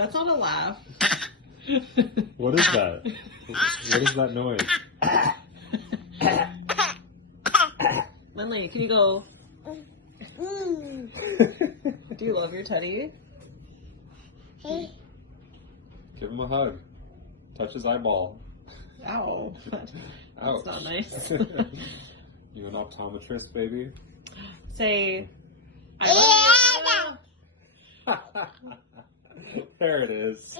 That's not a laugh. What is that? What is that noise? Lindley, can you go? Do you love your teddy? Give him a hug. Touch his eyeball. Ow. That's Ouch. not nice. You an optometrist, baby? Say, I love you. There it is.